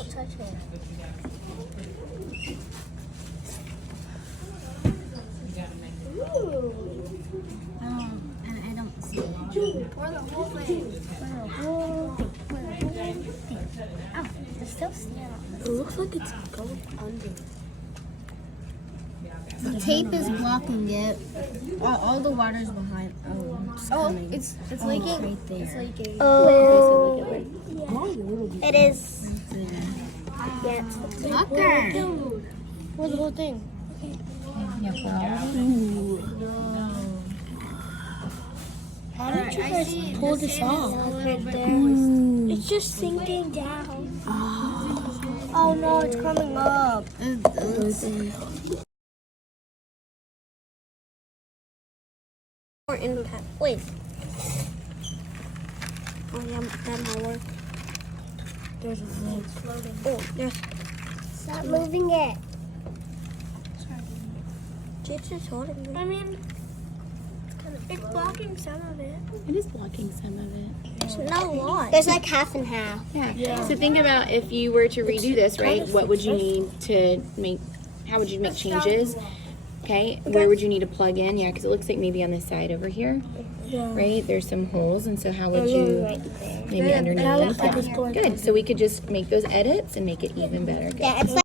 Don't touch it. And I don't see it. Pour the whole thing. Pour the whole thing. Pour the whole thing. Oh, there's still sand on this. It looks like it's going under. The tape is blocking it. All the water's behind. It's leaking. Right there. It's leaking. Oh. It is. Yeah, it's Tucker. Pour the whole thing. How did you guys pull this off? It's just sinking down. Oh no, it's coming up. More impact. Wait. Oh yeah, that might work. There's a lid. Oh, there's. Stop moving it. It's just holding it. I mean, it's blocking some of it. It is blocking some of it. There's not a lot. There's like half and half. Yeah. So think about if you were to redo this, right? What would you need to make? How would you make changes? Okay. Where would you need to plug in? Yeah, because it looks like maybe on this side over here, right? There's some holes, and so how would you maybe underneath? Yeah. Good. So we could just make those edits and make it even better. Good. Yeah, it's like